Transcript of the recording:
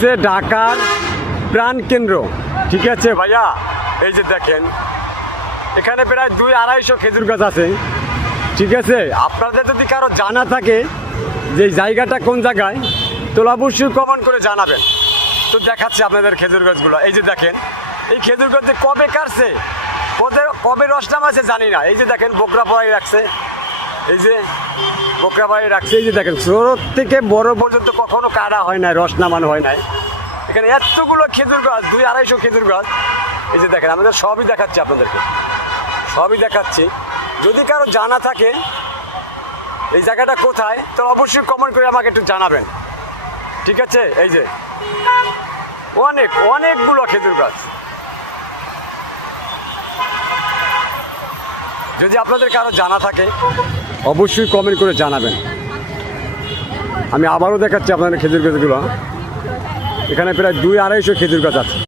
হচ্ছে ঢাকার প্রাণকেন্দ্র। ঠিক আছে ভাইয়া, এই যে দেখেন এখানে প্রায় 200-250 খেজুর গাছ আছে। ঠিক আছে, আপনাদের যদি কারো জানা থাকে যে এই জায়গাটা কোন জায়গায়, তো অবশ্যই কমেন্ট করে জানাবেন। তো দেখাচ্ছে আপনাদের খেজুর গাছগুলো। এই যে দেখেন এই খেজুর গাছ কবে কাটছে, কবে রস নামাছে জানি না। এই যে দেখেন বোকরা পড়াই রাখছে, এই যে বোকরা পড়াই রাখছে। এই যে দেখেন ছোট থেকে বড় পর্যন্ত কখনো কাটা হয় নাই, রস নামানো হয় নাই। এখানে এতগুলো খেজুর গাছ, 200-250 খেজুর গাছ। এই যে দেখেন আমাদের সবই দেখাচ্ছি, আপনাদেরকে সবই দেখাচ্ছি। যদি কারো জানা থাকে এই জায়গাটা কোথায়, তো অবশ্যই কমেন্ট করে আমাকে একটু জানাবেন। ঠিক আছে, এই যে অনেকগুলো খেজুর গাছ। যদি আপনাদের কারো জানা থাকে অবশ্যই কমেন্ট করে জানাবেন। আমি আবারও দেখাচ্ছি আপনাদের খেজুর গাছগুলো। এখানে প্রায় 200-250 খেজুর গাছ আছে।